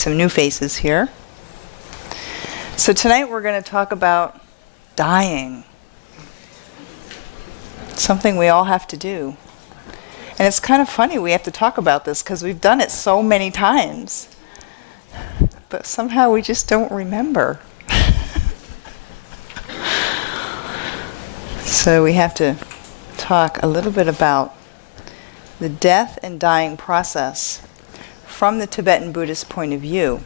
Some new faces here. So tonight we're going to talk about dying. Something we all have to do. And it's kind of funny we have to talk about this because we've done it so many times. But somehow we just don't remember. So we have to talk a little bit about the death and dying process from the Tibetan Buddhist point of view.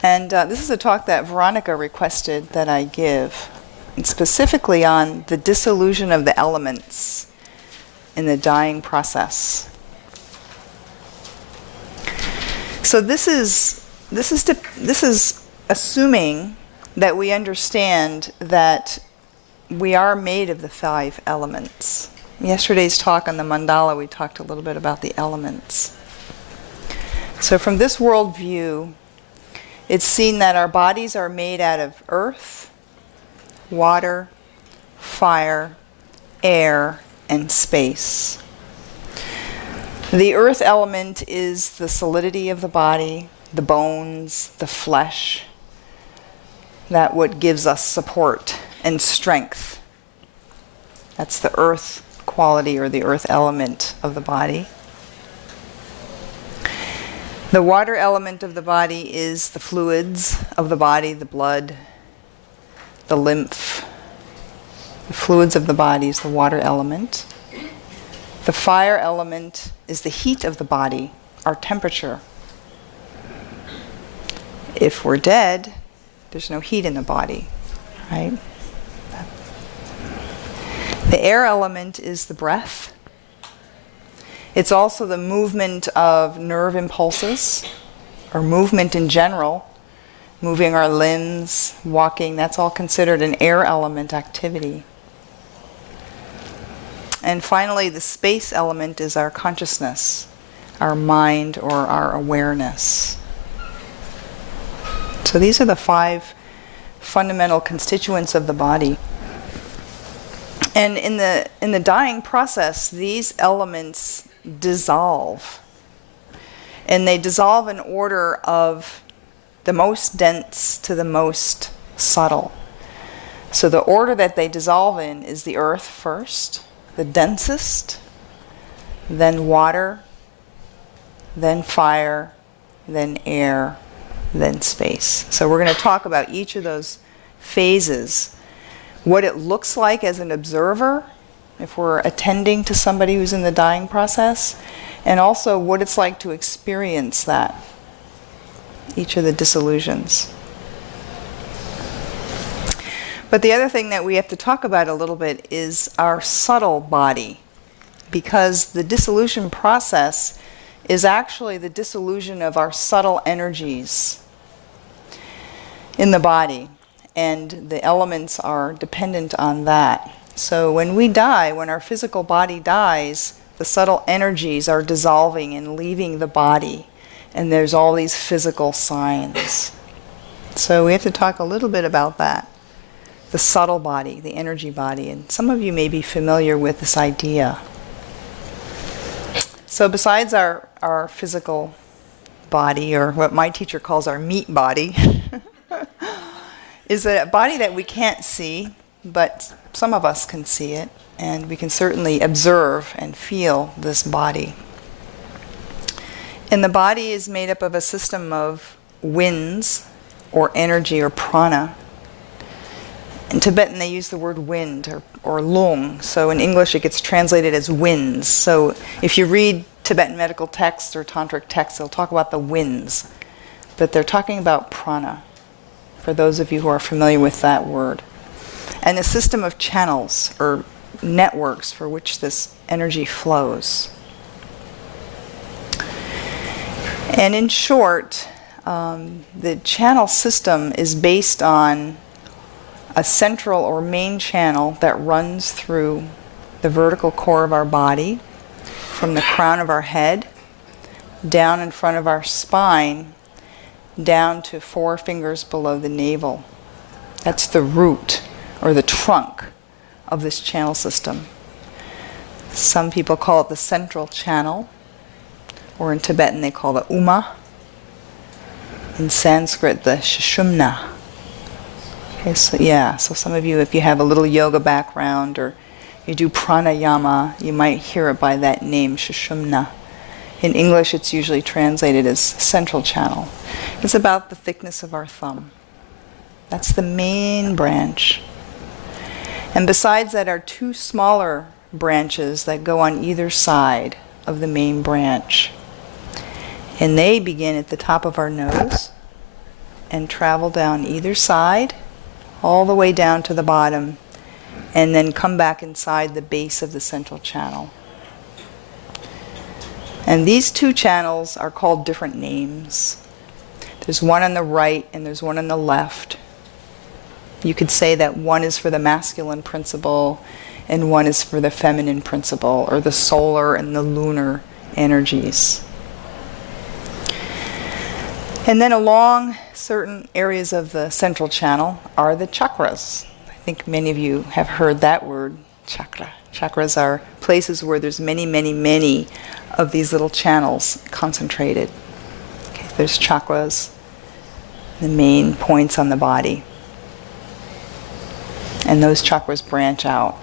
And this is a talk that Veronica requested that I give, and specifically on the dissolution of the elements in the dying process. So this is assuming that we understand that we are made of the 5 elements. Yesterday's talk on the mandala, we talked a little bit about the elements. So from this worldview, it's seen that our bodies are made out of earth, water, fire, air, and space. The earth element is the solidity of the body, the bones, the flesh. That's what gives us support and strength. That's the earth quality or the earth element of the body. The water element of the body is the fluids of the body, the blood, the lymph. The fluids of the body is the water element. The fire element is the heat of the body, our temperature. If we're dead, there's no heat in the body, right? The air element is the breath. It's also the movement of nerve impulses, or movement in general, moving our limbs, walking, that's all considered an air element activity. And finally, the space element is our consciousness, our mind, or our awareness. So these are the 5 fundamental constituents of the body. And in the dying process, these elements dissolve. And they dissolve in order of the most dense to the most subtle. So the order that they dissolve in is the earth first, the densest, then water, then fire, then air, then space. So we're going to talk about each of those phases, what it looks like as an observer, if we're attending to somebody who's in the dying process, and also what it's like to experience that, each of the dissolutions. But the other thing that we have to talk about a little bit is our subtle body, because the dissolution process is actually the dissolution of our subtle energies in the body, and the elements are dependent on that. So when we die, when our physical body dies, the subtle energies are dissolving and leaving the body, and there's all these physical signs. So we have to talk a little bit about that, the subtle body, the energy body, and some of you may be familiar with this idea. So besides our physical body, or what my teacher calls our meat body, is a body that we can't see, but some of us can see it, and we can certainly observe and feel this body. And the body is made up of a system of winds, or energy, or prana. In Tibetan they use the word wind, or lung, so in English it gets translated as winds. So if you read Tibetan medical texts or tantric texts, they'll talk about the winds, but they're talking about prana, for those of you who are familiar with that word. And a system of channels or networks for which this energy flows. And in short, the channel system is based on a central or main channel that runs through the vertical core of our body, from the crown of our head, down in front of our spine, down to 4 fingers below the navel. That's the root, or the trunk, of this channel system. Some people call it the central channel, or in Tibetan they call it Uma. In Sanskrit, the Sushumna. Okay, so some of you, if you have a little yoga background or you do pranayama, you might hear it by that name, Sushumna. In English, it's usually translated as central channel. It's about the thickness of our thumb. That's the main branch. And besides that are two smaller branches that go on either side of the main branch. And they begin at the top of our nose and travel down either side, all the way down to the bottom, and then come back inside the base of the central channel. And these two channels are called different names. There's one on the right and there's one on the left. You could say that one is for the masculine principle and one is for the feminine principle, or the solar and the lunar energies. And then along certain areas of the central channel are the chakras. I think many of you have heard that word, chakra. Chakras are places where there's many, many, many of these little channels concentrated. Okay, there's chakras, the main points on the body. And those chakras branch out.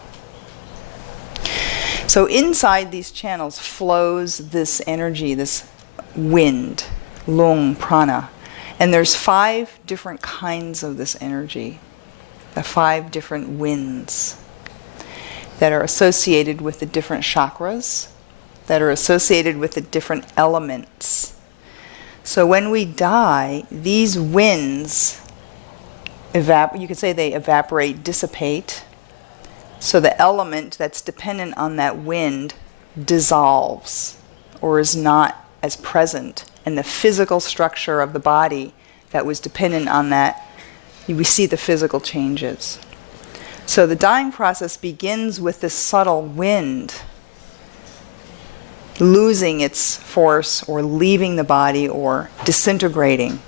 So inside these channels flows this energy, this wind, lung, prana. And there's 5 different kinds of this energy, the 5 different winds that are associated with the different chakras, that are associated with the different elements. So when we die, these winds, you could say they evaporate, dissipate. So the element that's dependent on that wind dissolves or is not as present. And the physical structure of the body that was dependent on that, we see the physical changes. So the dying process begins with this subtle wind losing its force or leaving the body or disintegrating,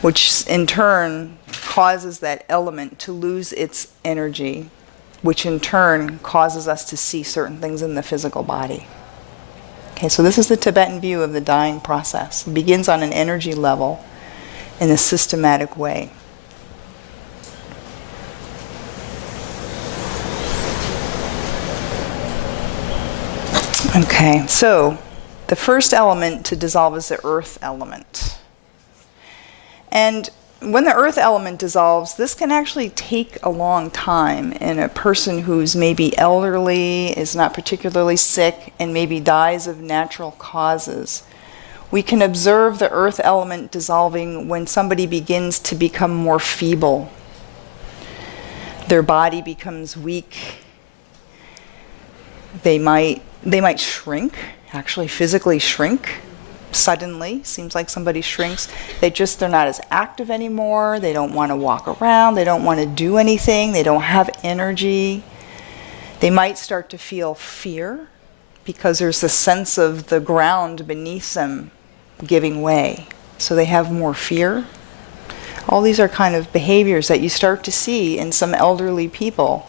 which in turn causes that element to lose its energy, which in turn causes us to see certain things in the physical body. Okay, so this is the Tibetan view of the dying process. It begins on an energy level in a systematic way. Okay, so the first element to dissolve is the earth element. And when the earth element dissolves, this can actually take a long time in a person who's maybe elderly, is not particularly sick, and maybe dies of natural causes. We can observe the earth element dissolving when somebody begins to become more feeble. Their body becomes weak. They might shrink, actually physically shrink. Suddenly, seems like somebody shrinks. They're not as active anymore. They don't want to walk around. They don't want to do anything. They don't have energy. They might start to feel fear because there's a sense of the ground beneath them giving way. So they have more fear. All these are kind of behaviors that you start to see in some elderly people.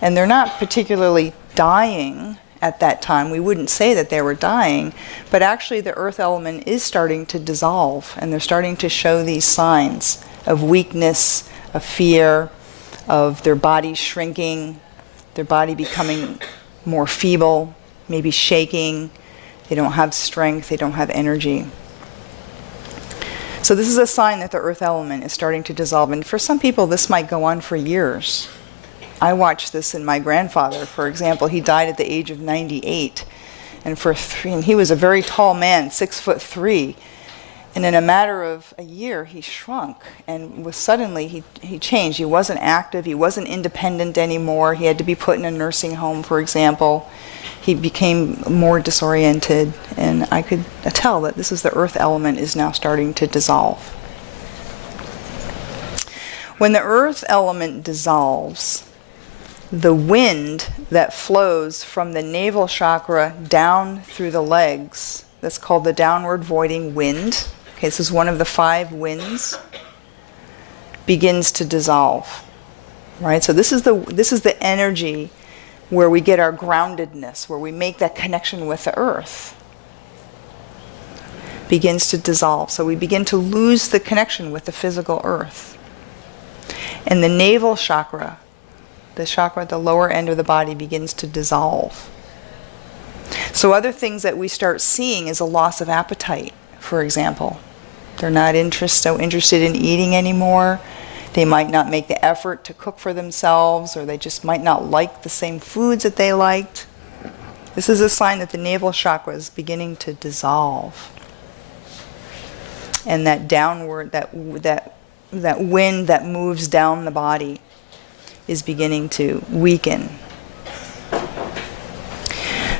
And they're not particularly dying at that time. We wouldn't say that they were dying, but actually the earth element is starting to dissolve, and they're starting to show these signs of weakness, of fear, of their body shrinking, their body becoming more feeble, maybe shaking. They don't have strength, they don't have energy. So this is a sign that the earth element is starting to dissolve, and for some people this might go on for years. I watched this in my grandfather, for example. He died at the age of 98. And he was a very tall man, 6'3". And in a matter of a year, he shrunk. And suddenly he changed. He wasn't active. He wasn't independent anymore. He had to be put in a nursing home, for example. He became more disoriented. And I could tell that this is the earth element is now starting to dissolve. When the earth element dissolves, the wind that flows from the navel chakra down through the legs, that's called the downward voiding wind. Okay, this is one of the 5 winds, begins to dissolve. Right? So this is the energy where we get our groundedness, where we make that connection with the earth. begins to dissolve. So we begin to lose the connection with the physical earth. And the navel chakra, the chakra at the lower end of the body, begins to dissolve. So other things that we start seeing is a loss of appetite, for example. They're not so interested in eating anymore. They might not make the effort to cook for themselves, or they just might not like the same foods that they liked. This is a sign that the navel chakra is beginning to dissolve. And that downward, that wind that moves down the body is beginning to weaken.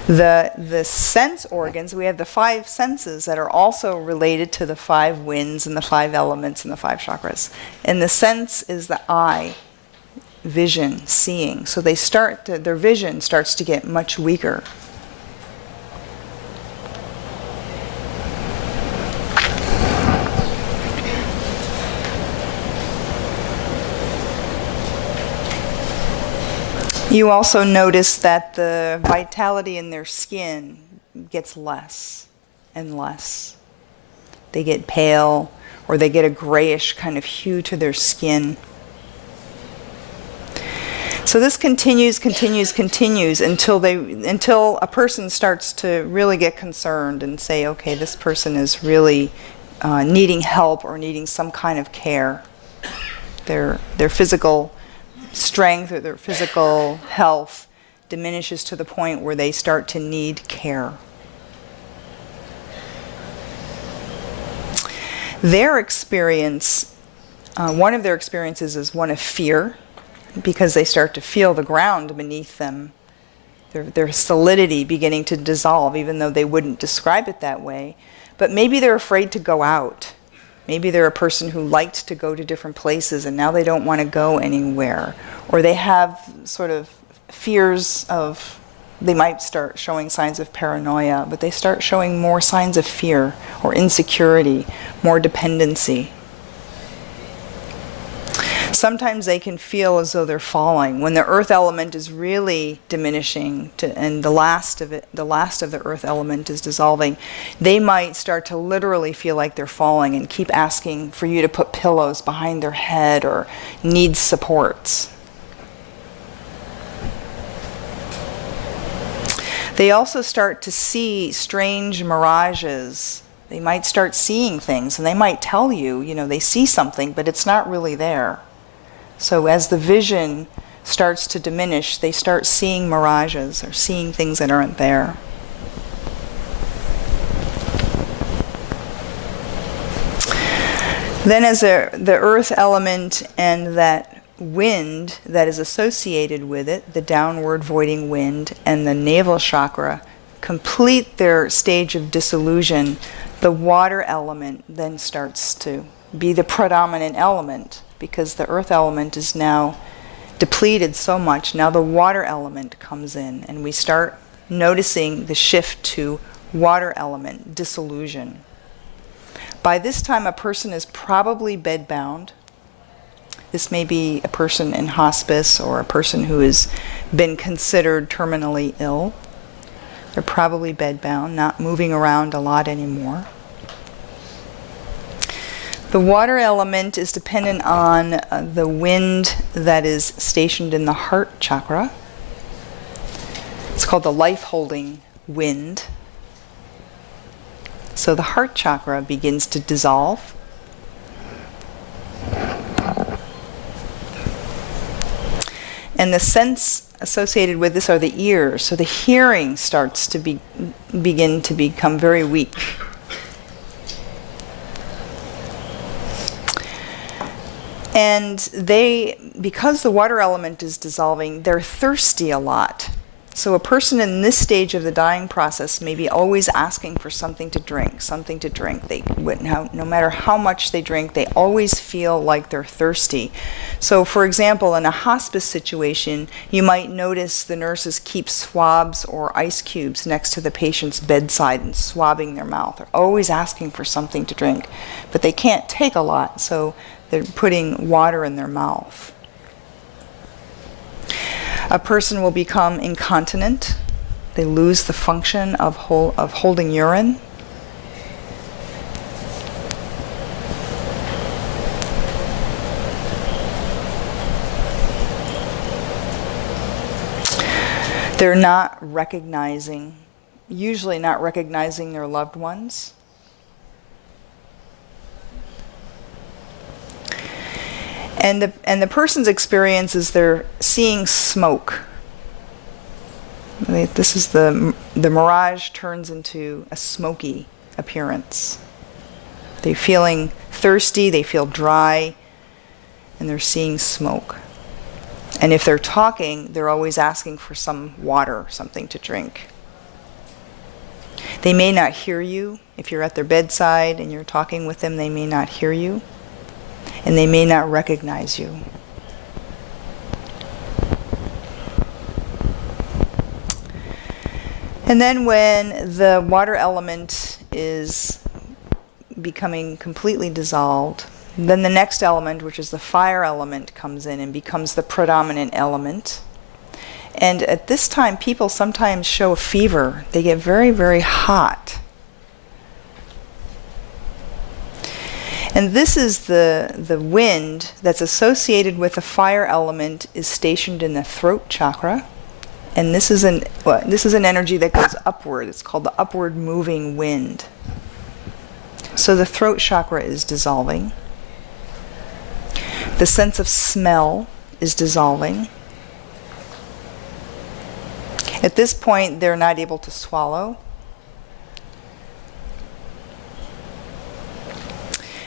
The sense organs, we have the 5 senses that are also related to the 5 winds and the 5 elements and the 5 chakras. And the sense is the eye, vision, seeing. So their vision starts to get much weaker. You also notice that the vitality in their skin gets less and less. They get pale, or they get a grayish kind of hue to their skin. So this continues until a person starts to really get concerned and say, okay, this person is really needing help or needing some kind of care. Their physical strength or their physical health diminishes to the point where they start to need care. Their experience, one of their experiences is one of fear, because they start to feel the ground beneath them, their solidity beginning to dissolve, even though they wouldn't describe it that way. But maybe they're afraid to go out. Maybe they're a person who liked to go to different places and now they don't want to go anywhere. Or they have sort of fears of, they might start showing signs of paranoia, but they start showing more signs of fear or insecurity, more dependency. Sometimes they can feel as though they're falling. When the earth element is really diminishing and the last of the earth element is dissolving, they might start to literally feel like they're falling and keep asking for you to put pillows behind their head or need supports. They also start to see strange mirages. They might start seeing things, and they might tell you, they see something, but it's not really there. So as the vision starts to diminish, they start seeing mirages or seeing things that aren't there. Then as the earth element and that wind that is associated with it, the downward voiding wind and the navel chakra, complete their stage of dissolution, the water element then starts to be the predominant element, because the earth element is now depleted so much. Now the water element comes in, and we start noticing the shift to water element, dissolution. By this time, a person is probably bedbound. This may be a person in hospice or a person who has been considered terminally ill. They're probably bedbound, not moving around a lot anymore. The water element is dependent on the wind that is stationed in the heart chakra. It's called the life-holding wind. So the heart chakra begins to dissolve. And the sense associated with this are the ears. So the hearing starts to begin to become very weak. And because the water element is dissolving, they're thirsty a lot. So a person in this stage of the dying process may be always asking for something to drink. No matter how much they drink, they always feel like they're thirsty. So for example, in a hospice situation, you might notice the nurses keep swabs or ice cubes next to the patient's bedside and swabbing their mouth. They're always asking for something to drink, but they can't take a lot, so they're putting water in their mouth. A person will become incontinent. They lose the function of holding urine. They're not recognizing, usually not recognizing their loved ones. And the person's experience is they're seeing smoke. This is the mirage turns into a smoky appearance. They're feeling thirsty, they feel dry, and they're seeing smoke. And if they're talking, they're always asking for some water, something to drink. They may not hear you. If you're at their bedside and you're talking with them, they may not hear you. And they may not recognize you. And then when the water element is becoming completely dissolved, then the next element, which is the fire element, comes in and becomes the predominant element. And at this time, people sometimes show a fever. They get very, very hot. And this is the wind that's associated with the fire element is stationed in the throat chakra. And this is an energy that goes upward. It's called the upward moving wind. So the throat chakra is dissolving. The sense of smell is dissolving. At this point, they're not able to swallow.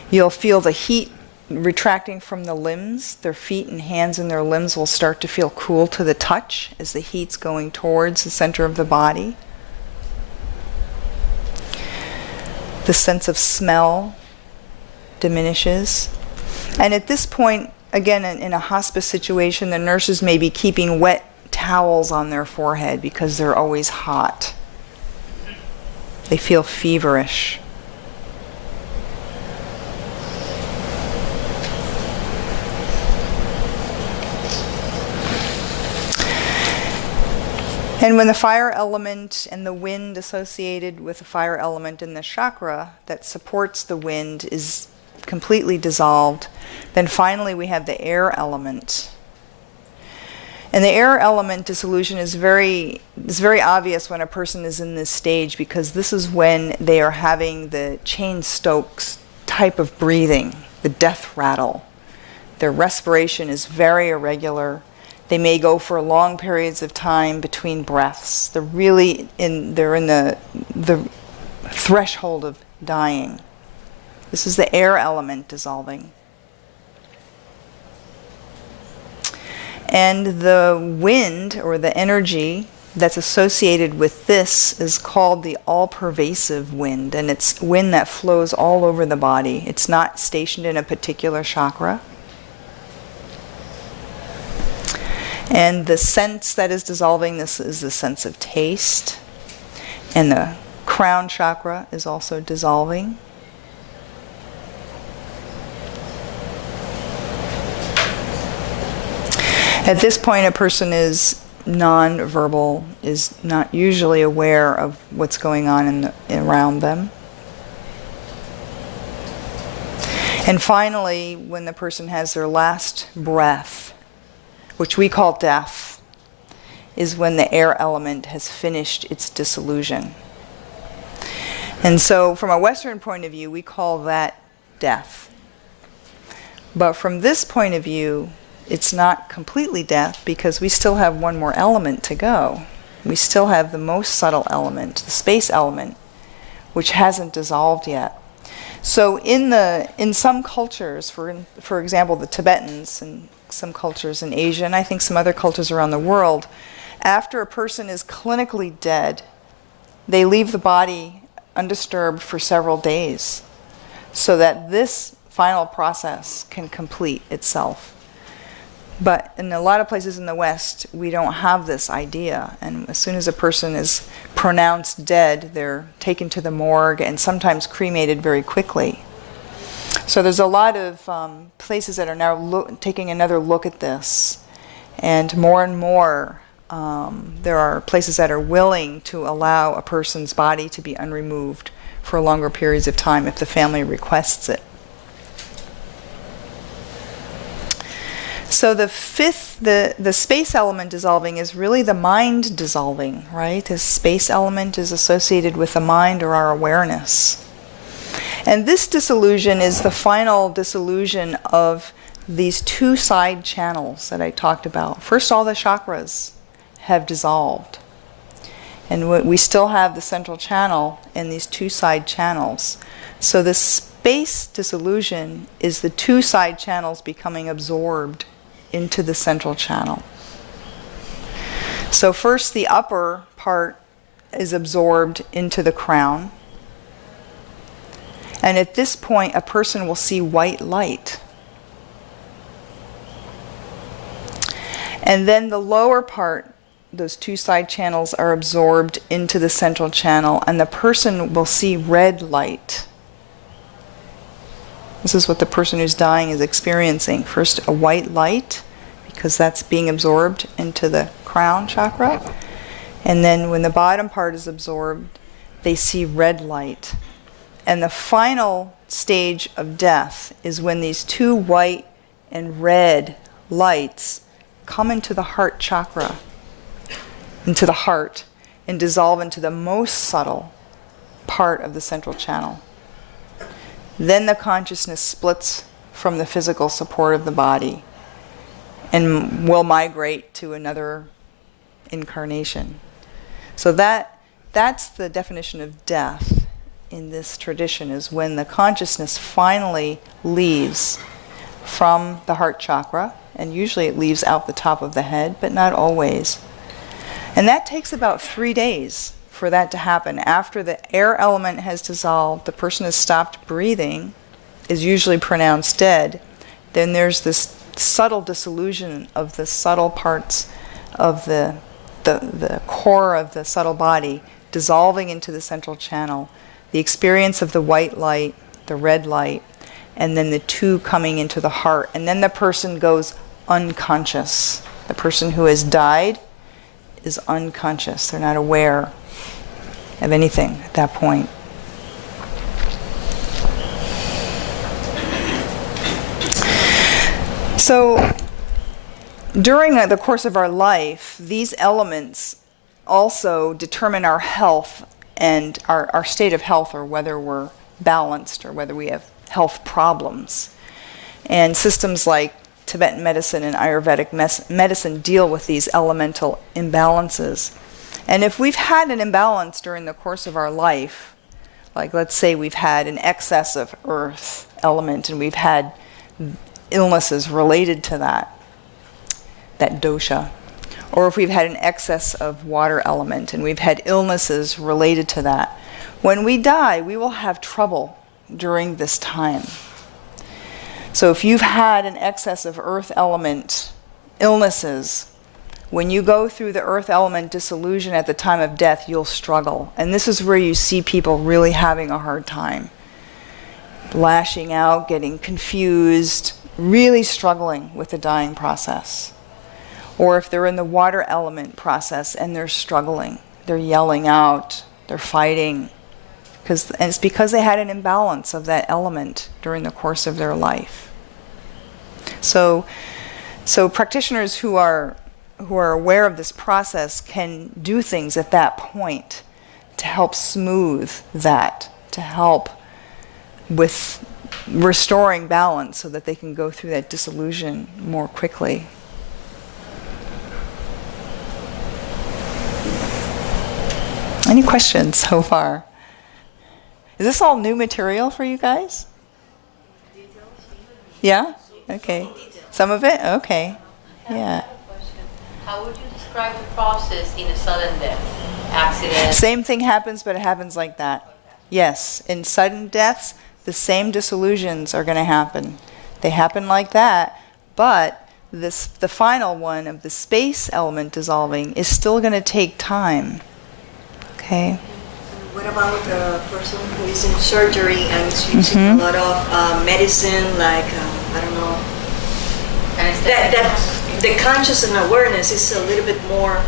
You'll feel the heat retracting from the limbs. Their feet and hands and their limbs will start to feel cool to the touch as the heat's going towards the center of the body. The sense of smell diminishes. And at this point, again, in a hospice situation, the nurses may be keeping wet towels on their forehead because they're always hot. They feel feverish. And when the fire element and the wind associated with the fire element in the chakra that supports the wind is completely dissolved, then finally we have the air element. And the air element dissolution is very obvious when a person is in this stage, because this is when they are having the Cheyne-Stokes type of breathing, the death rattle. Their respiration is very irregular. They may go for long periods of time between breaths. They're in the threshold of dying. This is the air element dissolving. And the wind, or the energy that's associated with this, is called the all-pervasive wind, and it's wind that flows all over the body. It's not stationed in a particular chakra. And the sense that is dissolving, this is the sense of taste. And the crown chakra is also dissolving. At this point, a person is non-verbal, is not usually aware of what's going on around them. And finally, when the person has their last breath, which we call death, is when the air element has finished its dissolution. And so from a Western point of view, we call that death. But from this point of view, it's not completely death, because we still have one more element to go. We still have the most subtle element, the space element, which hasn't dissolved yet. So in some cultures, for example, the Tibetans and some cultures in Asia, and I think some other cultures around the world, after a person is clinically dead, they leave the body undisturbed for several days so that this final process can complete itself. But in a lot of places in the West, we don't have this idea. And as soon as a person is pronounced dead, they're taken to the morgue and sometimes cremated very quickly. So there's a lot of places that are now taking another look at this. And more, there are places that are willing to allow a person's body to be unremoved for longer periods of time if the family requests it. So the fifth, the space element dissolving is really the mind dissolving, right? The space element is associated with the mind or our awareness. And this dissolution is the final dissolution of these two side channels that I talked about. First, all the chakras have dissolved. And we still have the central channel and these two side channels. So the space dissolution is the two side channels becoming absorbed into the central channel. So first the upper part is absorbed into the crown. And at this point, a person will see white light. And then the lower part, those two side channels are absorbed into the central channel, and the person will see red light. This is what the person who's dying is experiencing. First, a white light, because that's being absorbed into the crown chakra. And then when the bottom part is absorbed, they see red light. And the final stage of death is when these two white and red lights come into the heart chakra, into the heart, and dissolve into the most subtle part of the central channel. Then the consciousness splits from the physical support of the body and will migrate to another incarnation. So that's the definition of death in this tradition, is when the consciousness finally leaves from the heart chakra, and usually it leaves out the top of the head, but not always. And that takes about 3 days for that to happen. After the air element has dissolved, the person has stopped breathing, is usually pronounced dead. Then there's this subtle dissolution of the subtle parts of the core of the subtle body dissolving into the central channel. The experience of the white light, the red light, and then the two coming into the heart. And then the person goes unconscious. The person who has died is unconscious. They're not aware of anything at that point. So during the course of our life, these elements also determine our health and our state of health, or whether we're balanced or whether we have health problems. And systems like Tibetan medicine and Ayurvedic medicine deal with these elemental imbalances. And if we've had an imbalance during the course of our life, like let's say we've had an excess of earth element and we've had illnesses related to that dosha, or if we've had an excess of water element and we've had illnesses related to that, when we die, we will have trouble during this time. So if you've had an excess of earth element illnesses, when you go through the earth element dissolution at the time of death, you'll struggle. And this is where you see people really having a hard time. Lashing out, getting confused, really struggling with the dying process. Or if they're in the water element process and they're struggling, they're yelling out, they're fighting. And it's because they had an imbalance of that element during the course of their life. So practitioners who are aware of this process can do things at that point to help smooth that, to help with restoring balance so that they can go through that dissolution more quickly. Any questions so far? Is this all new material for you guys? Yeah? Okay. Some of it? Okay. Yeah. How would you describe the process in a sudden death? Accident? Same thing happens, but it happens like that. Yes. In sudden deaths, the same dissolutions are going to happen. They happen like that, but the final one of the space element dissolving is still going to take time. Okay? What about a person who is in surgery and is using a lot of medicine, like, I don't know, that the conscious and awareness is a little bit more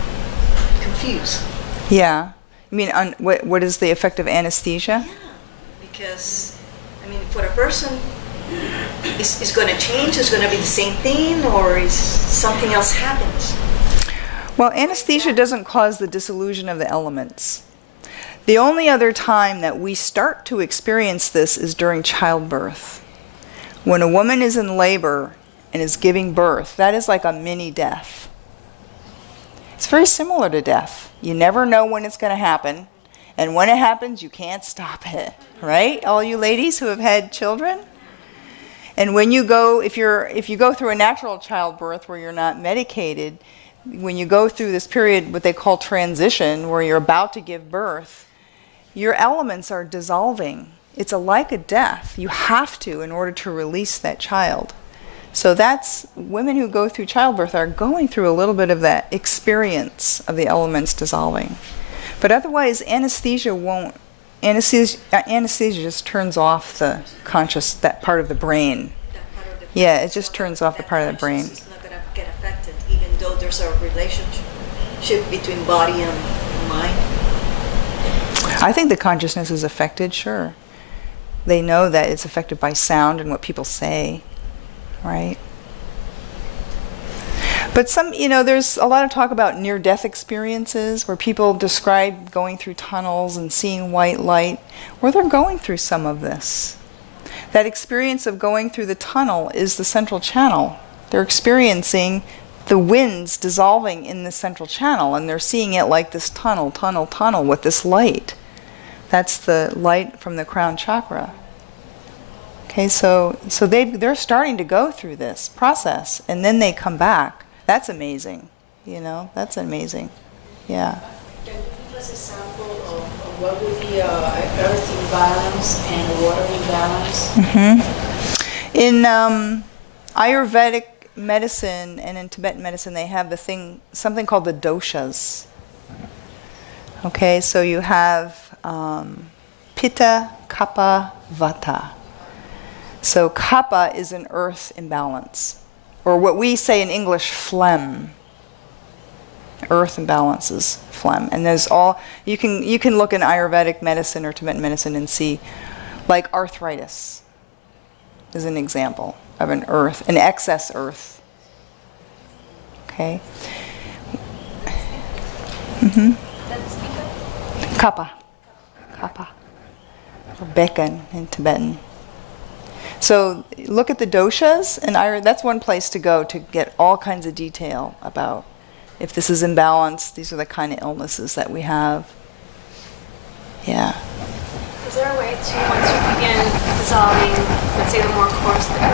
confused? Yeah. You mean, what is the effect of anesthesia? Yeah, because, I mean, for a person is going to change? Is going to be the same thing, or is something else happens? Well, anesthesia doesn't cause the dissolution of the elements. The only other time that we start to experience this is during childbirth. When a woman is in labor and is giving birth, that is like a mini death. It's very similar to death. You never know when it's going to happen, and when it happens, you can't stop it, right? All you ladies who have had children? And when you go, if you go through a natural childbirth where you're not medicated, when you go through this period, what they call transition, where you're about to give birth, your elements are dissolving. It's like a death. You have to in order to release that child. So that's, women who go through childbirth are going through a little bit of that experience of the elements dissolving. But otherwise, anesthesia just turns off the conscious, that part of the brain. Yeah, it just turns off the part of the brain. It's not going to get affected, even though there's a relationship between body and mind. I think the consciousness is affected, sure. They know that it's affected by sound and what people say, right? But there's a lot of talk about near-death experiences where people describe going through tunnels and seeing white light, where they're going through some of this. That experience of going through the tunnel is the central channel. They're experiencing the winds dissolving in the central channel, and they're seeing it like this tunnel with this light. That's the light from the crown chakra. Okay, so they're starting to go through this process, and then they come back. That's amazing. That's amazing. Yeah. Can you give us a sample of what would be earth imbalance and water imbalance? Mm-hmm. In Ayurvedic medicine and in Tibetan medicine, they have something called the doshas. Okay, so you have Pitta, Kapha, Vata. So Kapha is an earth imbalance, or what we say in English, phlegm. Earth imbalances phlegm, and there's you can look in Ayurvedic medicine or Tibetan medicine and see, like arthritis is an example of an excess earth. Okay. Mm-hmm. Kapha, or bekan in Tibetan. So look at the doshas, and that's one place to go to get all kinds of detail about if this is imbalanced. These are the kind of illnesses that we have. Yeah. Is there a way to, once you begin dissolving, let's say the more coarse liquid,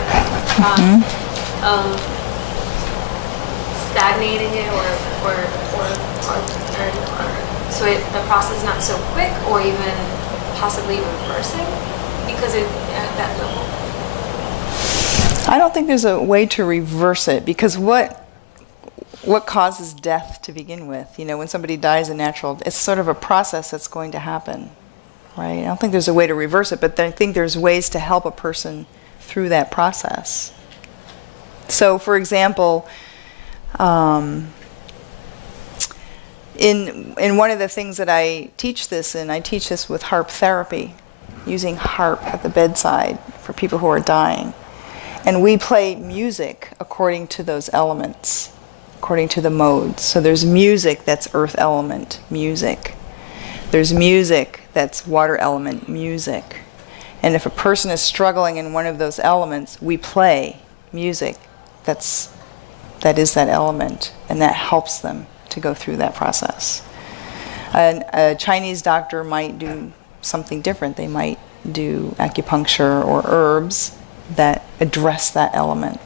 of stagnating it or so the process is not so quick, or even possibly reversing because at that level? I don't think there's a way to reverse it, because what causes death to begin with? When somebody dies a natural, it's sort of a process that's going to happen, right? I don't think there's a way to reverse it, but I think there's ways to help a person through that process. So, for example, in one of the things that I teach this with harp therapy, using harp at the bedside for people who are dying. And we play music according to those elements, according to the modes. So there's music that's earth element, music. There's music that's water element, music. And if a person is struggling in one of those elements, we play music that is that element, and that helps them to go through that process. A Chinese doctor might do something different. They might do acupuncture or herbs that address that element.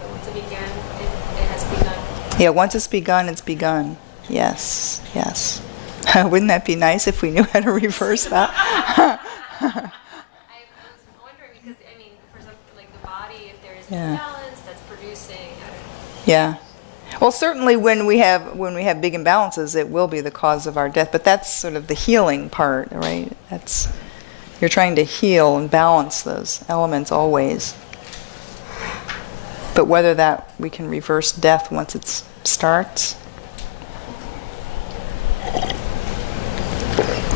So once it began, it has begun. Yeah, once it's begun. Yes. Wouldn't that be nice if we knew how to reverse that? I was wondering because, for something like the body, if there is an imbalance that's producing. Yeah. Well, certainly when we have big imbalances, it will be the cause of our death. But that's sort of the healing part, right? You're trying to heal and balance those elements always. But whether that we can reverse death once it starts,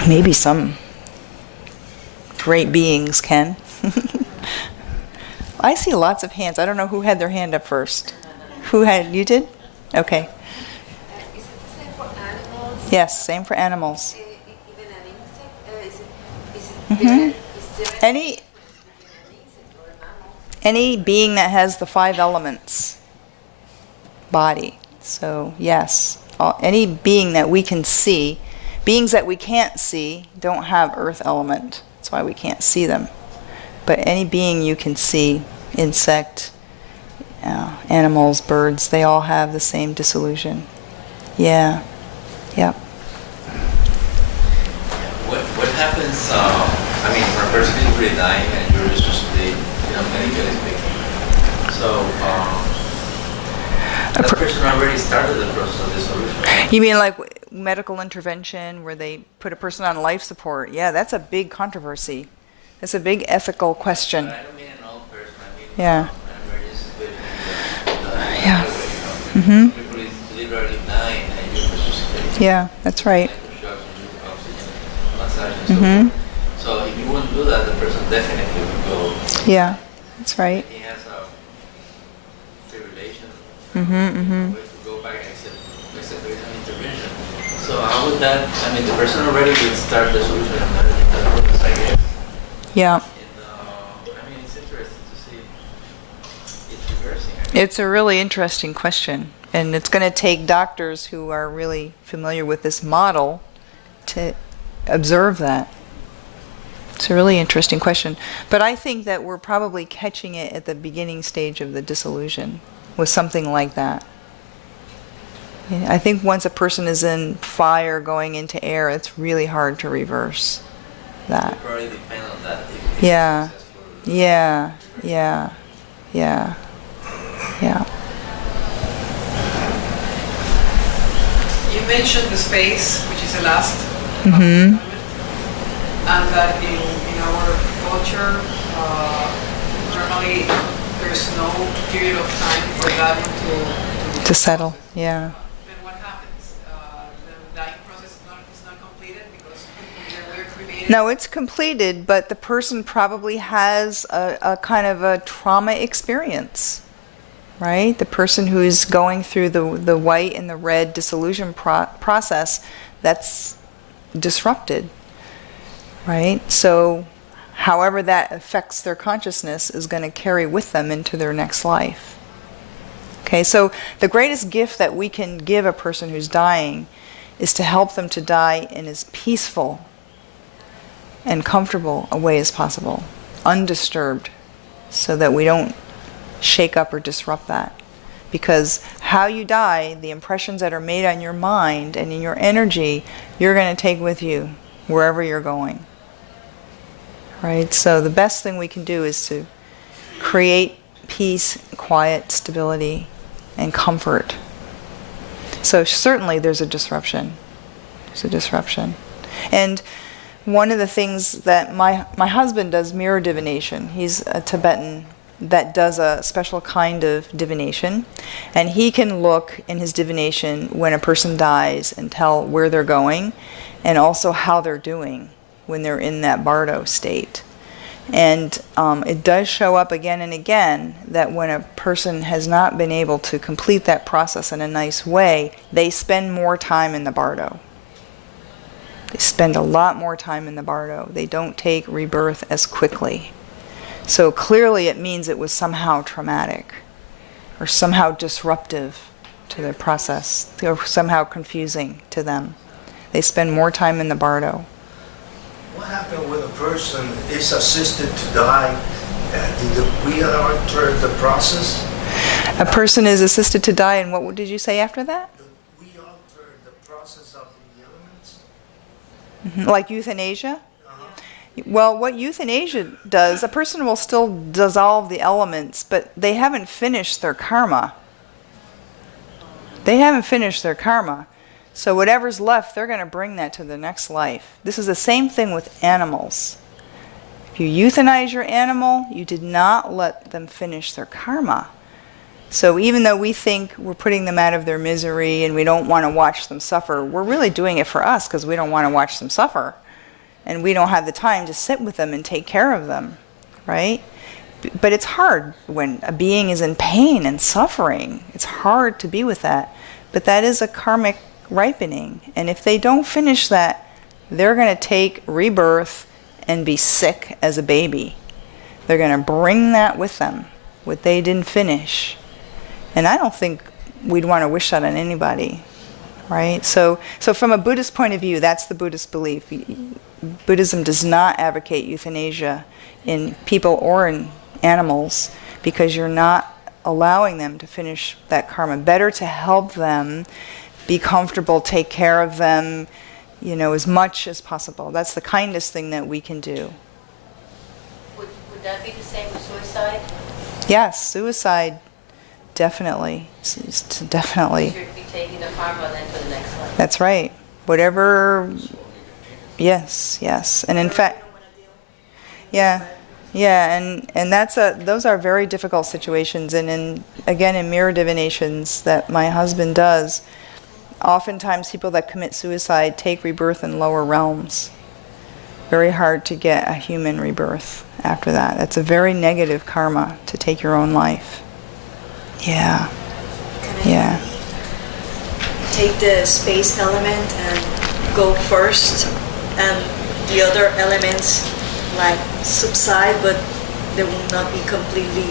maybe some great beings can. I see lots of hands. I don't know who had their hand up first. Who had, you did? Okay. Is it the same for animals? Yes, same for animals. Even an insect? Any any being that has the 5 elements body. So yes, any being that we can see. Beings that we can't see don't have earth element. That's why we can't see them. But any being you can see, insect, animals, birds, they all have the same dissolution. Yeah. Yep. What happens, when a person is really dying and you're resuscitated, medically speaking, so that person already started the process of dissolution. You mean like medical intervention where they put a person on life support? Yeah, that's a big controversy. That's a big ethical question. I don't mean an old person, I mean Yeah. an emergency situation. Yeah. People is literally dying and you're resuscitated. Yeah, that's right. Electroshocks and oxygen, massage and so forth. So if you wouldn't do that, the person definitely would go. Yeah, that's right. He has a fibrillation. We have to go back except there is an intervention. So how would that, the person already would start the solution of that process, I guess. Yeah. And, it's interesting to see it's reversing. It's a really interesting question. And it's going to take doctors who are really familiar with this model to observe that. It's a really interesting question. But I think that we're probably catching it at the beginning stage of the dissolution with something like that. Yeah, I think once a person is in fire going into air, it's really hard to reverse that. It probably depends on that. If Yeah. it's successful. Yeah. You mentioned the space, which is the last element, and that in our culture, normally there's no period of time for that To settle. Yeah. Then what happens? The dying process is not completed because we're cremated. No, it's completed, but the person probably has a kind of a trauma experience, right? The person who is going through the white and the red dissolution process, that's disrupted, right? So however that affects their consciousness is going to carry with them into their next life. Okay, so the greatest gift that we can give a person who's dying is to help them to die in as peaceful and comfortable a way as possible, undisturbed, so that we don't shake up or disrupt that. Because how you die, the impressions that are made on your mind and in your energy, you're going to take with you wherever you're going. Right? So the best thing we can do is to create peace, quiet, stability, and comfort. So certainly there's a disruption. There's a disruption. And one of the things that my husband does mirror divination. He's a Tibetan that does a special kind of divination. And he can look in his divination when a person dies and tell where they're going and also how they're doing when they're in that bardo state. And it does show up again and again that when a person has not been able to complete that process in a nice way, they spend more time in the bardo. They spend a lot more time in the bardo. They don't take rebirth as quickly. So clearly it means it was somehow traumatic or somehow disruptive to their process or somehow confusing to them. They spend more time in the bardo. What happened when a person is assisted to die? Did we alter the process? A person is assisted to die, and what did you say after that? We alter the process of the elements? Like euthanasia? Well, what euthanasia does, a person will still dissolve the elements, but they haven't finished their karma. They haven't finished their karma. So whatever's left, they're going to bring that to the next life. This is the same thing with animals. If you euthanize your animal, you did not let them finish their karma. So even though we think we're putting them out of their misery and we don't want to watch them suffer, we're really doing it for us because we don't want to watch them suffer. And we don't have the time to sit with them and take care of them, right? but it's hard when a being is in pain and suffering. It's hard to be with that. But that is a karmic ripening. And if they don't finish that, they're going to take rebirth and be sick as a baby. They're going to bring that with them, what they didn't finish. And I don't think we'd want to wish that on anybody, right? So from a Buddhist point of view, that's the Buddhist belief. Buddhism does not advocate euthanasia in people or in animals because you're not allowing them to finish that karma. Better to help them be comfortable, take care of them, as much as possible. That's the kindest thing that we can do. Would that be the same with suicide? Yes, suicide, definitely. Definitely. You're taking the karma then to the next life. That's right. Whatever. Yes. And in fact, yeah, and those are very difficult situations. And in mirror divinations that my husband does, oftentimes people that commit suicide take rebirth in lower realms. Very hard to get a human rebirth after that. That's a very negative karma to take your own life. Yeah. Yeah. Take the space element and go first, and the other elements like subside, but they will not be completely.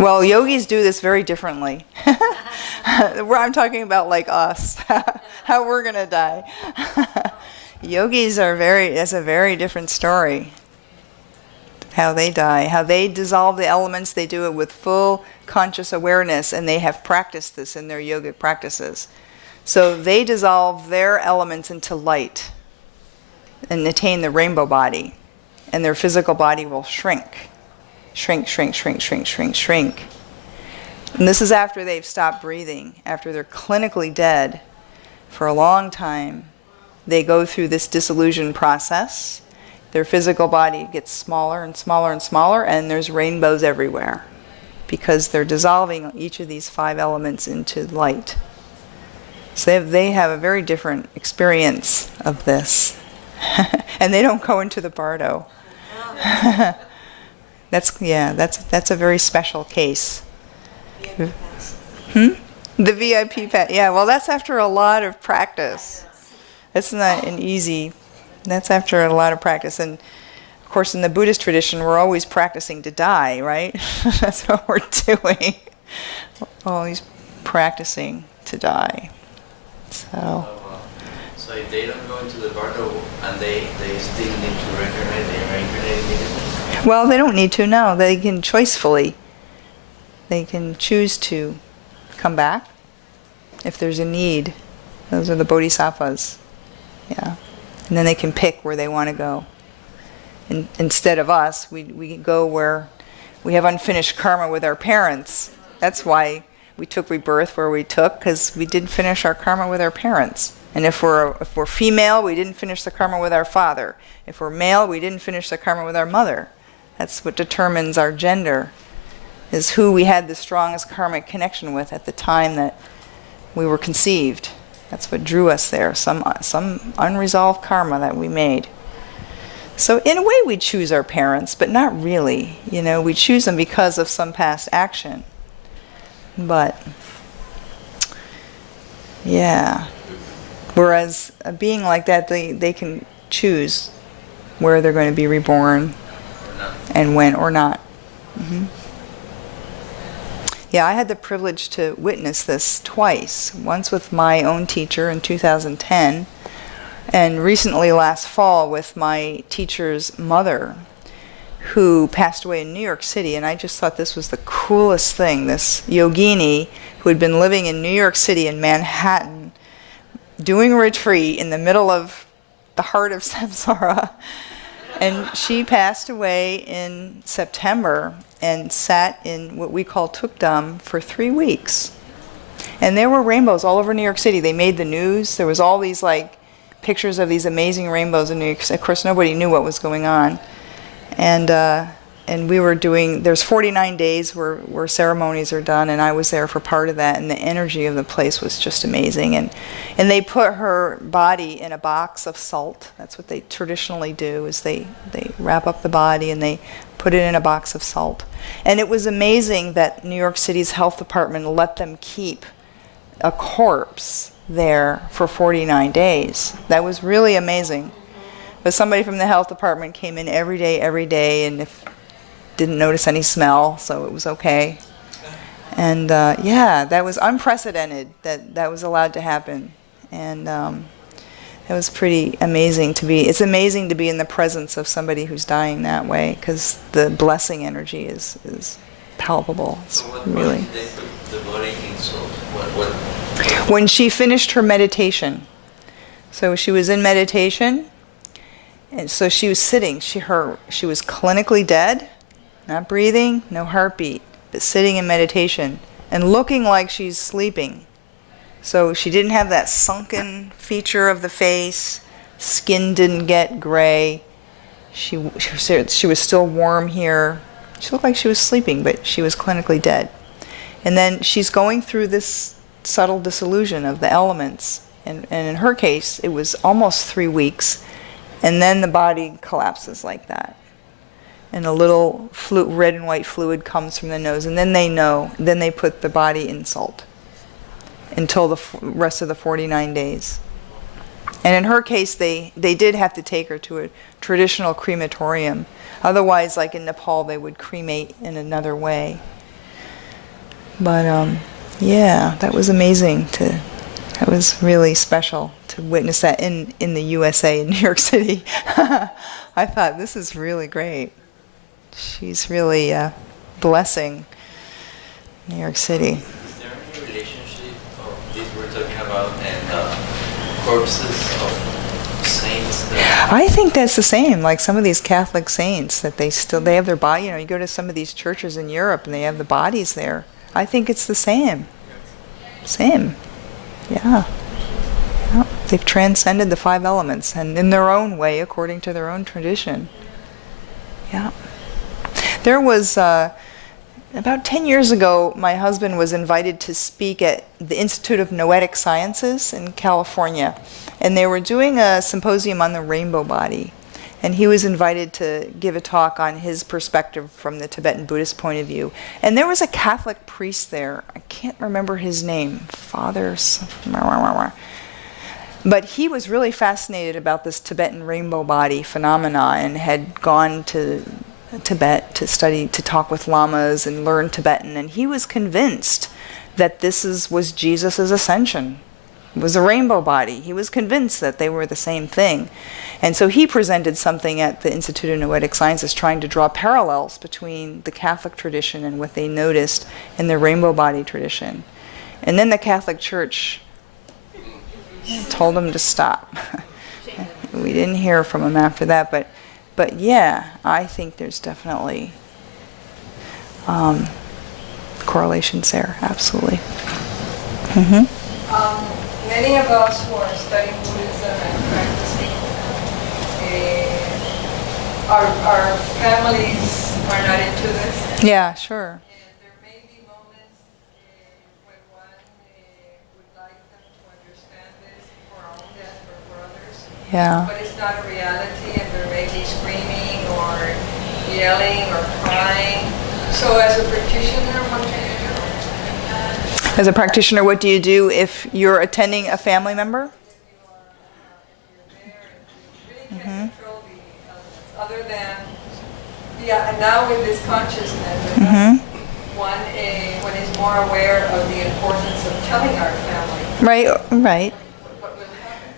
Well, yogis do this very differently. Where I'm talking about like us, how we're gonna die. Yogis it's a very different story. How they die, how they dissolve the elements, they do it with full conscious awareness, and they have practiced this in their yogic practices. So they dissolve their elements into light and attain the rainbow body, and their physical body will shrink. And this is after they've stopped breathing, after they're clinically dead for a long time. They go through this dissolution process. Their physical body gets smaller and smaller and smaller, and there's rainbows everywhere because they're dissolving each of these 5 elements into light. So they have a very different experience of this. And they don't go into the bardo. That's a very special case. The VIP pass. Yeah, well, that's after a lot of practice. It's not an easy. That's after a lot of practice. And of course, in the Buddhist tradition, we're always practicing to die, right? That's what we're doing. Always practicing to die. So if they don't go into the bardo and they still need to reincarnate, they reincarnate immediately? Well, they don't need to, no. They can choicefully. They can choose to come back if there's a need. Those are the bodhisattvas. Yeah. And then they can pick where they want to go. Instead of us, we go where we have unfinished karma with our parents. That's why we took rebirth where we took, because we didn't finish our karma with our parents. And if we're female, we didn't finish the karma with our father. If we're male, we didn't finish the karma with our mother. That's what determines our gender, is who we had the strongest karmic connection with at the time that we were conceived. That's what drew us there, some unresolved karma that we made. So in a way we choose our parents, but not really. We choose them because of some past action. But, yeah. Whereas a being like that, they can choose where they're going to be reborn and when or not. Mm-hmm. Yeah, I had the privilege to witness this twice. Once with my own teacher in 2010, and recently last fall with my teacher's mother, who passed away in New York City. And I just thought this was the coolest thing. This yogini who had been living in New York City in Manhattan, doing a retreat in the middle of the heart of samsara. And she passed away in September and sat in what we call tukdam for 3 weeks. And there were rainbows all over New York City. They made the news. There was all these pictures of these amazing rainbows in New York City. Of course, nobody knew what was going on. And we were doing, there's 49 days where ceremonies are done, and I was there for part of that, and the energy of the place was just amazing. And they put her body in a box of salt. That's what they traditionally do, is they wrap up the body and they put it in a box of salt. And it was amazing that New York City's health department let them keep a corpse there for 49 days. That was really amazing. But somebody from the health department came in every day, and didn't notice any smell, so it was okay. And yeah, that was unprecedented that was allowed to happen. And it was pretty amazing it's amazing to be in the presence of somebody who's dying that way, because the blessing energy is palpable. It's So what really. did they put the body in salt? What? When she finished her meditation, so she was in meditation, and so she was sitting. She was clinically dead, not breathing, no heartbeat, but sitting in meditation and looking like she's sleeping. So she didn't have that sunken feature of the face, skin didn't get gray, she was still warm here. She looked like she was sleeping, but she was clinically dead. And then she's going through this subtle dissolution of the elements, and in her case it was almost 3 weeks, and then the body collapses like that. And a little red and white fluid comes from the nose, and then they put the body in salt until the rest of the 49 days. And in her case, they did have to take her to a traditional crematorium. Otherwise, like in Nepal, they would cremate in another way. But yeah, that was amazing. That was really special to witness that in the USA, in New York City. I thought, this is really great. She's really blessing New York City. Is there any relationship of this we're talking about and corpses of saints? I think that's the same. Like some of these Catholic saints, that they have their body. You go to some of these churches in Europe and they have the bodies there. I think it's the same. Same. Yeah. Well, they've transcended the 5 elements, and in their own way, according to their own tradition. Yeah. There was, about 10 years ago, my husband was invited to speak at the Institute of Noetic Sciences in California, and they were doing a symposium on the rainbow body. And he was invited to give a talk on his perspective from the Tibetan Buddhist point of view. And there was a Catholic priest there. I can't remember his name. But he was really fascinated about this Tibetan rainbow body phenomena, and had gone to Tibet to study, to talk with lamas and learn Tibetan. And he was convinced that was Jesus' ascension. It was a rainbow body. He was convinced that they were the same thing. And so he presented something at the Institute of Noetic Sciences, trying to draw parallels between the Catholic tradition and what they noticed in the rainbow body tradition. And then the Catholic Church told him to stop. We didn't hear from him after that, but yeah, I think there's definitely correlations there, absolutely. Many of us who are studying Buddhism and practicing, our families are not into this. Yeah, sure. And there may be moments when one would like them to understand this for our own death or for others. Yeah. But it's not a reality, and there may be screaming or yelling or crying. So as a practitioner, what can you do? As a practitioner, what do you do if you're attending a family member? Control the elements, other than, and now with this consciousness, one is more aware of the importance of telling our family. Right. What will happen.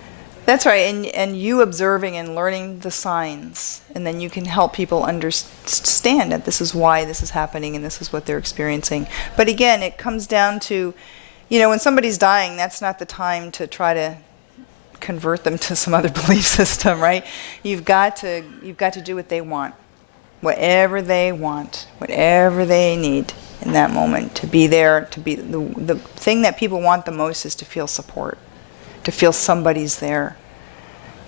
That's right, and you observing and learning the signs, and then you can help people understand that this is why this is happening and this is what they're experiencing. But again, it comes down to, when somebody's dying, that's not the time to try to convert them to some other belief system, right? You've got to do what they want, whatever they want, whatever they need in that moment, to be there. To be the thing that people want the most is to feel support, to feel somebody's there,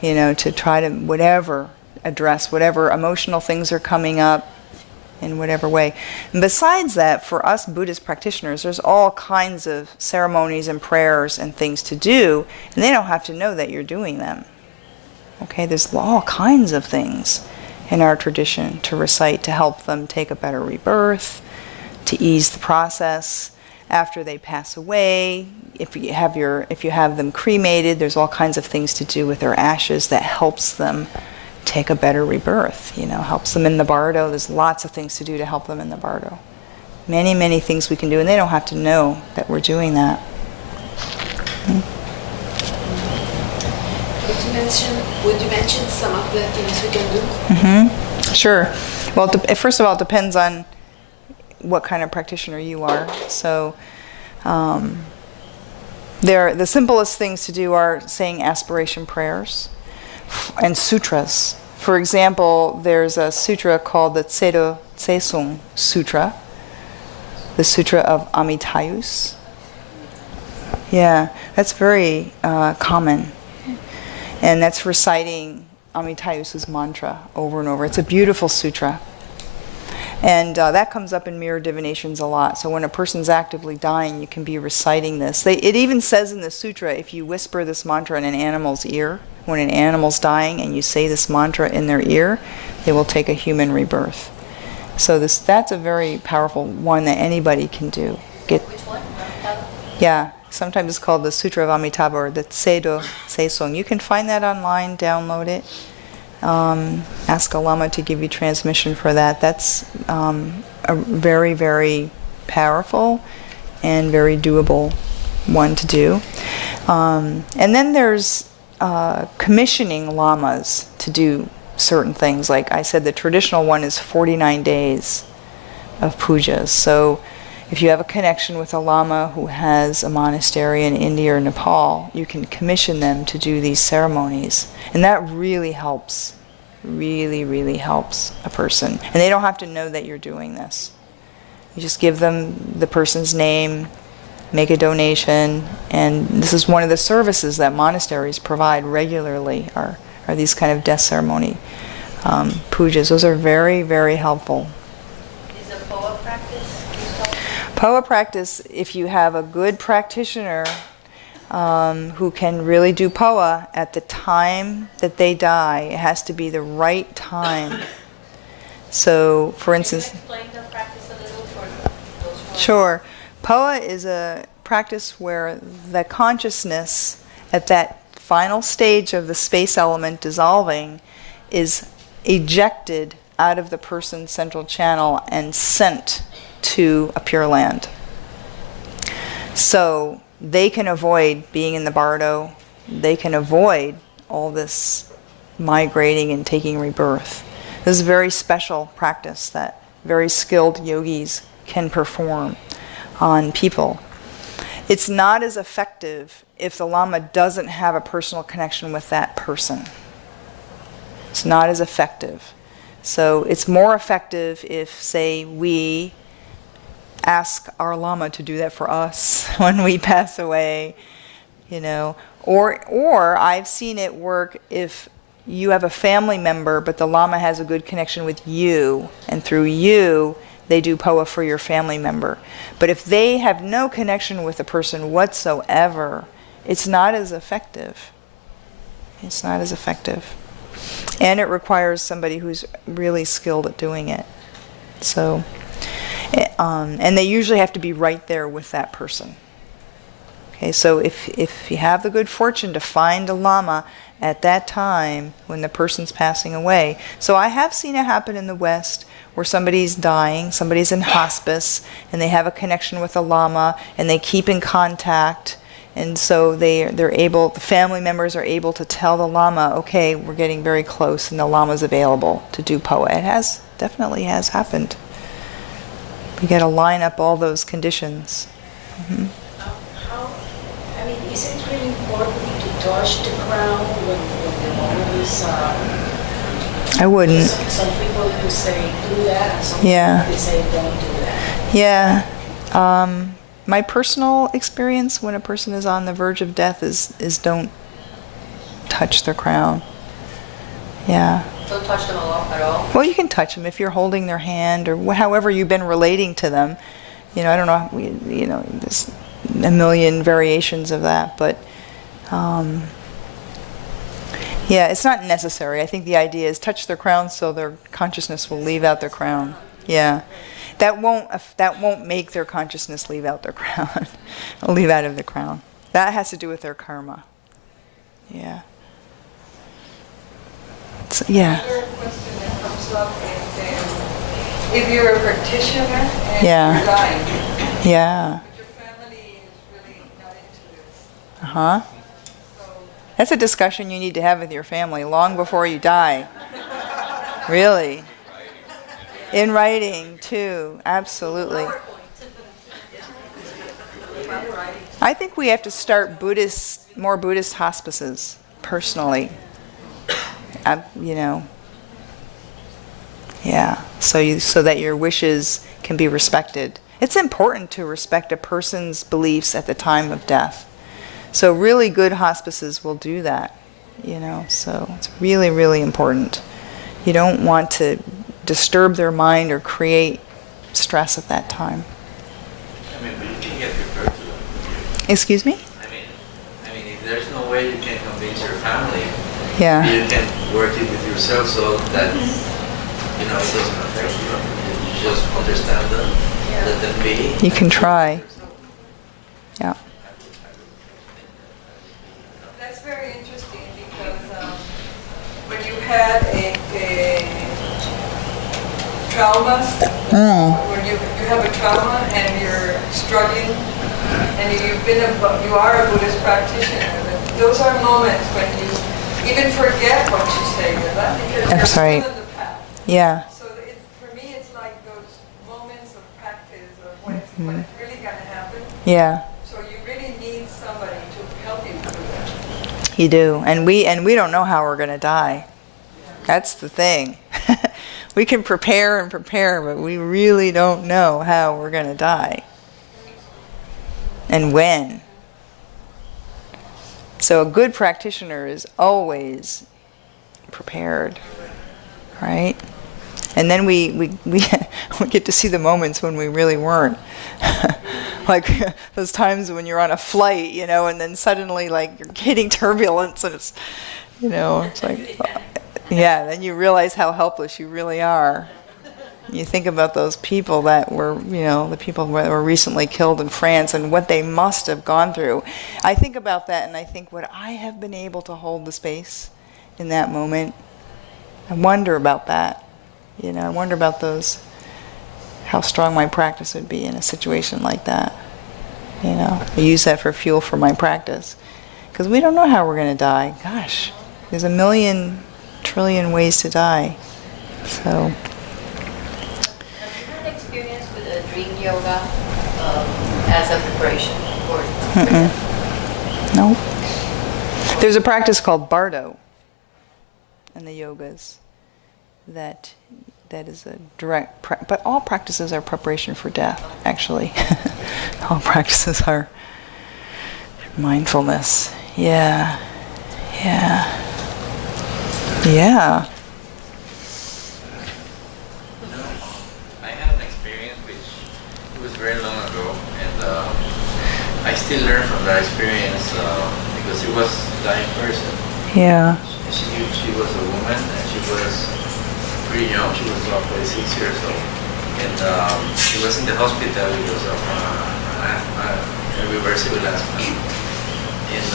to try to address whatever emotional things are coming up in whatever way. And besides that, for us Buddhist practitioners, there's all kinds of ceremonies and prayers and things to do, and they don't have to know that you're doing them. Okay, there's all kinds of things. in our tradition to recite to help them take a better rebirth, to ease the process after they pass away. If you have them cremated, there's all kinds of things to do with their ashes that helps them take a better rebirth. Helps them in the bardo. There's lots of things to do to help them in the bardo. Many, many things we can do, and they don't have to know that we're doing that. Would you mention some of the things we can do? Sure. Well, first of all, it depends on what kind of practitioner you are. So, the simplest things to do are saying aspiration prayers and sutras. For example, there's a sutra called the Tsedo Tsesung Sutra, the Sutra of Amitayus. Yeah, that's very common. And that's reciting Amitayus' mantra over and over. It's a beautiful sutra. And that comes up in mirror divinations a lot. So when a person's actively dying, you can be reciting this. It even says in the sutra, if you whisper this mantra in an animal's ear, when an animal's dying and you say this mantra in their ear, they will take a human rebirth. So that's a very powerful one that anybody can do. Which one? Yeah. Sometimes it's called the Sutra of Amitabha or the Tsedo Tsesung. You can find that online, download it. Ask a Lama to give you transmission for that. That's a very, very powerful and very doable one to do. And then there's commissioning lamas to do certain things. Like I said, the traditional one is 49 days of pujas. So if you have a connection with a lama who has a monastery in India or Nepal, you can commission them to do these ceremonies. And that really helps. Really, really helps a person. And they don't have to know that you're doing this. You just give them the person's name, make a donation, and this is one of the services that monasteries provide regularly, are these kind of death ceremony pujas. Those are very, very helpful. Is a POA practice? POA practice, if you have a good practitioner who can really do POA at the time that they die, it has to be the right time. So, for instance... Can you explain the practice a little for those who are... Sure. POA is a practice where the consciousness at that final stage of the space element dissolving is ejected out of the person's central channel and sent to a pure land. So they can avoid being in the bardo. They can avoid all this migrating and taking rebirth. This is a very special practice that very skilled yogis can perform on people. It's not as effective if the Lama doesn't have a personal connection with that person. It's not as effective. So it's more effective if, say, we ask our Lama to do that for us when we pass away, or I've seen it work if you have a family member, but the Lama has a good connection with you, and through you, they do POA for your family member. But if they have no connection with the person whatsoever, it's not as effective. It's not as effective. And it requires somebody who's really skilled at doing it. So, and they usually have to be right there with that person. Okay, so if you have the good fortune to find a Lama at that time when the person's passing away. So I have seen it happen in the West where somebody's dying, somebody's in hospice, and they have a connection with a Lama, and they keep in contact, and so they're able, the family members are able to tell the Lama, okay, we're getting very close, and the Lama's available to do POA. It definitely has happened. We got to line up all those conditions. Mm-hmm. Is it really important to touch the crown when the body is... I wouldn't. Some people who say do that, and some people say don't do that. Yeah. My personal experience when a person is on the verge of death is don't touch their crown. Yeah. Don't touch them at all? Well, you can touch them if you're holding their hand or however you've been relating to them. I don't know, there's a million variations of that, but Yeah, it's not necessary. I think the idea is touch their crown so their consciousness will leave out their crown. Yeah. That won't make their consciousness leave out their crown. Leave out of the crown. That has to do with their karma. Yeah. So, yeah. Another question that comes up is if you're a practitioner and Yeah. you're dying, Yeah. but your family is really not into this. Uh-huh. That's a discussion you need to have with your family long before you die. Really. In writing, too. Absolutely. I think we have to start more Buddhist hospices, personally. Yeah. So that your wishes can be respected. It's important to respect a person's beliefs at the time of death. So really good hospices will do that, so it's really, really important. You don't want to disturb their mind or create stress at that time. I mean, but you can get prepared to it. Excuse me? I mean, if there's no way you can convince your family, Yeah. you can work it with yourself so that, it doesn't affect you. You just understand them, let them be. You can try. Yeah. That's very interesting because when you had a trauma, when you have a trauma and you're struggling and you are a Buddhist practitioner, those are moments when you even forget what you say, because That's you're right. still in the path. Yeah. So for me, it's like those moments of practice or when it's really going to happen. Yeah. So you really need somebody to help you through that. You do. And we don't know how we're going to die. That's the thing. We can prepare and prepare, but we really don't know how we're going to die. And when. So a good practitioner is always prepared, right? And then we get to see the moments when we really weren't. Like those times when you're on a flight, and then suddenly like you're hitting turbulence and it's, it's like, then you realize how helpless you really are. You think about those people that were, the people that were recently killed in France and what they must have gone through. I think about that and I think, would I have been able to hold the space in that moment? I wonder about that. I wonder about how strong my practice would be in a situation like that. I use that for fuel for my practice. Because we don't know how we're going to die. Gosh, there's a million, trillion ways to die. So... Have you had experience with a dream yoga as a preparation for death? No. There's a practice called Bardo in the yogas that is a direct, but all practices are preparation for death, actually. All practices are mindfulness. Yeah. Yeah. Yeah. I had an experience which was very long ago, and I still learn from that experience because it was a dying person. Yeah. She was a woman, and she was pretty young. She was about 46 years old, and she was in the hospital because of irreversible asthma. And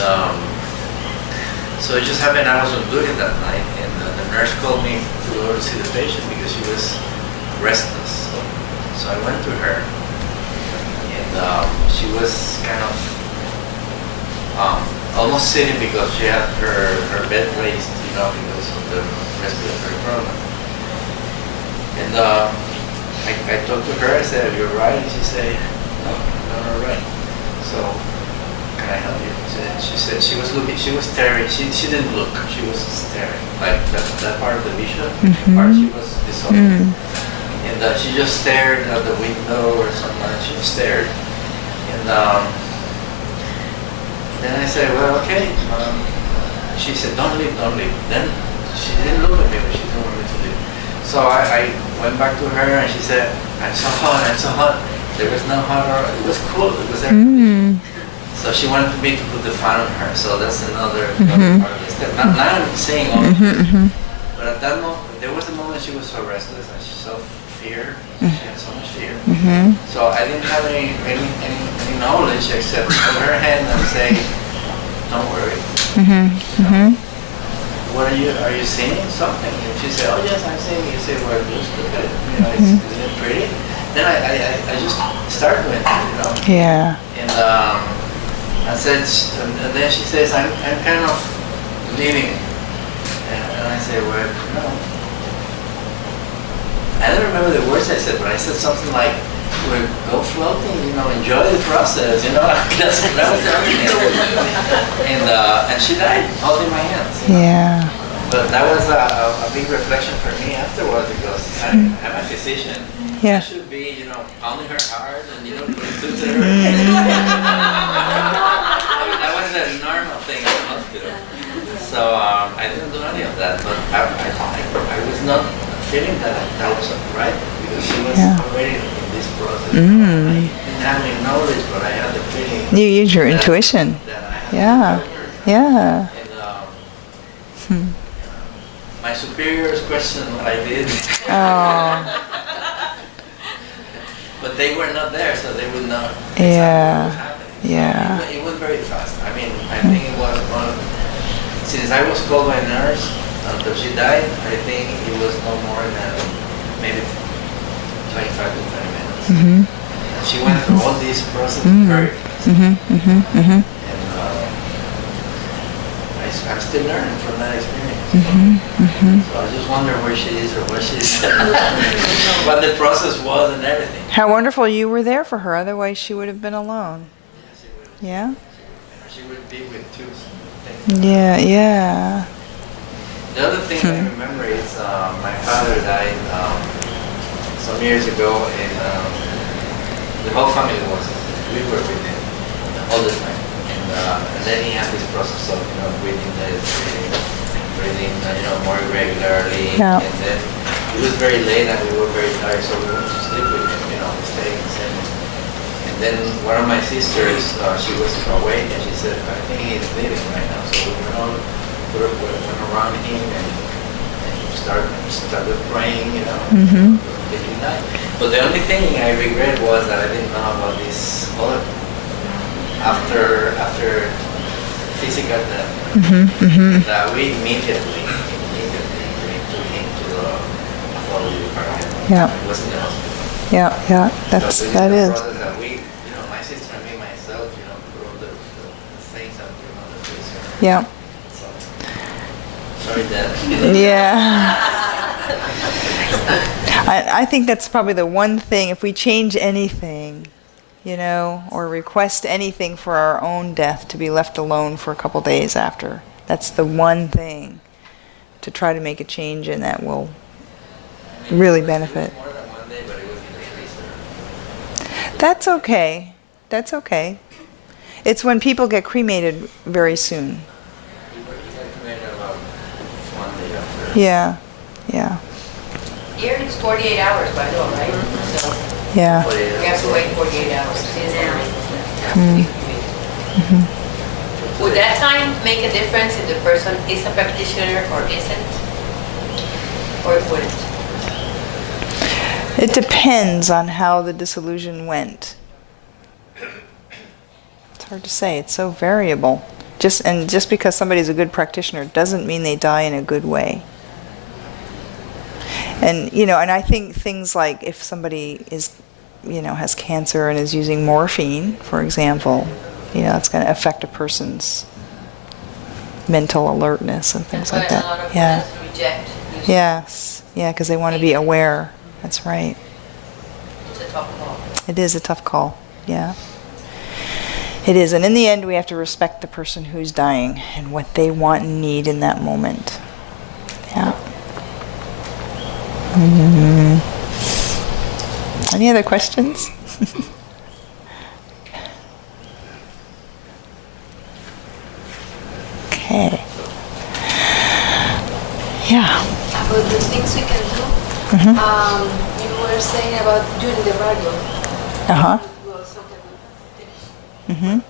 so it just happened I was on duty that night, and the nurse called me to go to see the patient because she was restless. So I went to her, and she was kind of almost sitting because she had her bed raised, because of the respiratory problem. And I talked to her. I said, "Are you alright?" And she said, "No, I'm not alright." So, "Can I help you?" She said she was looking. She was staring. She didn't look. She was staring. Like that part of the vision part. She was dissolving. And she just stared at the window or something. She just stared. And then I said, "Well, okay." She said, "Don't leave, don't leave." Then she didn't look at me, but she didn't want me to leave. So I went back to her and she said, I'm so hot. There was no hot or it was cool, it was everything. So she wanted me to put the fan on her. So that's another part of the step. Now I'm saying all of it. But at that moment, there was a moment she was so restless and she saw fear. She had so much fear. So I didn't have any knowledge except hold her hand and say, "Don't worry." What are you seeing something? And she said, "Oh yes, I'm seeing." You say, "Well, just look at it. You know, isn't it pretty?" Then I just started doing it. You know. Yeah. And I said, and then she says, "I'm kind of leaving." And I say, "Well, no." I don't remember the words I said, but I said something like, "Well, go floating, you know, enjoy the process, you know." That was everything. And she died holding my hands. You know? Yeah. But that was a big reflection for me afterwards because I'm a physician. Yeah. I should be, you know, pounding her heart and, you know, putting to her. That was a normal thing in the hospital. So I didn't do any of that, but I was not feeling that was right because she was already in this process. I didn't have any knowledge, but I had the feeling. You use your intuition. That I had Yeah. to help her. Yeah. And my superiors questioned what I did. Oh. But they were not there, so they would not Yeah. what was happening. So Yeah. it was very fast. I mean, I think it was since I was called by a nurse until she died, I think it was no more than maybe 25 to 30 minutes. And she went through all these processes very fast. And I'm still learning from that experience. So I just wonder where she is or what she is, what the process was and everything. How wonderful you were there for her. Otherwise, she would have been alone. Yeah, she would. Yeah? She would be with two. Yeah, yeah. The other thing I remember is my father died some years ago, and the whole family we were with him all the time. And then he had this process of, you know, breathing more regularly. Yeah. And then it was very late and we were very tired, so we went to sleep with him, you know, mistakes. And then one of my sisters, she was awake and she said, "I think he's leaving right now." So we went around him and started praying, you know. Thinking that. But the only thing I regret was that I didn't know about this other after physical death. And we immediately took him to the pathology department. Yeah. It was in the hospital. Yeah, yeah. That So is. the process that we, you know, my sister and me, myself, you know, put all the things and put on the freezer. Yeah. So, sorry, Dad. Yeah. I think that's probably the one thing, if we change anything, you know, or request anything for our own death to be left alone for a couple days after, that's the one thing to try to make a change in that will really benefit. More than one day, but it was in the freezer. That's okay. That's okay. It's when people get cremated very soon. You got cremated about 1 day after. Yeah. Yeah. Here it's 48 hours by law, right? So Yeah. we have to wait 48 hours. Would that time make a difference if the person is a practitioner or isn't? Or it wouldn't? It depends on how the dissolution went. It's hard to say. It's so variable. Just because somebody's a good practitioner doesn't mean they die in a good way. And you know, and I think things like if somebody is, you know, has cancer and is using morphine, for example, you know, it's going to affect a person's mental alertness and things like That's why a lot that. of Yeah. Buddhists reject using Yes. Yeah, because they want to be aware. That's right. It's a tough call. It is a tough call. Yeah. It is. And in the end, we have to respect the person who's dying and what they want and need in that moment. Yeah. Any other questions? Okay. Yeah. About the things we can do, you were saying about doing the radio. Uh-huh. Well, something.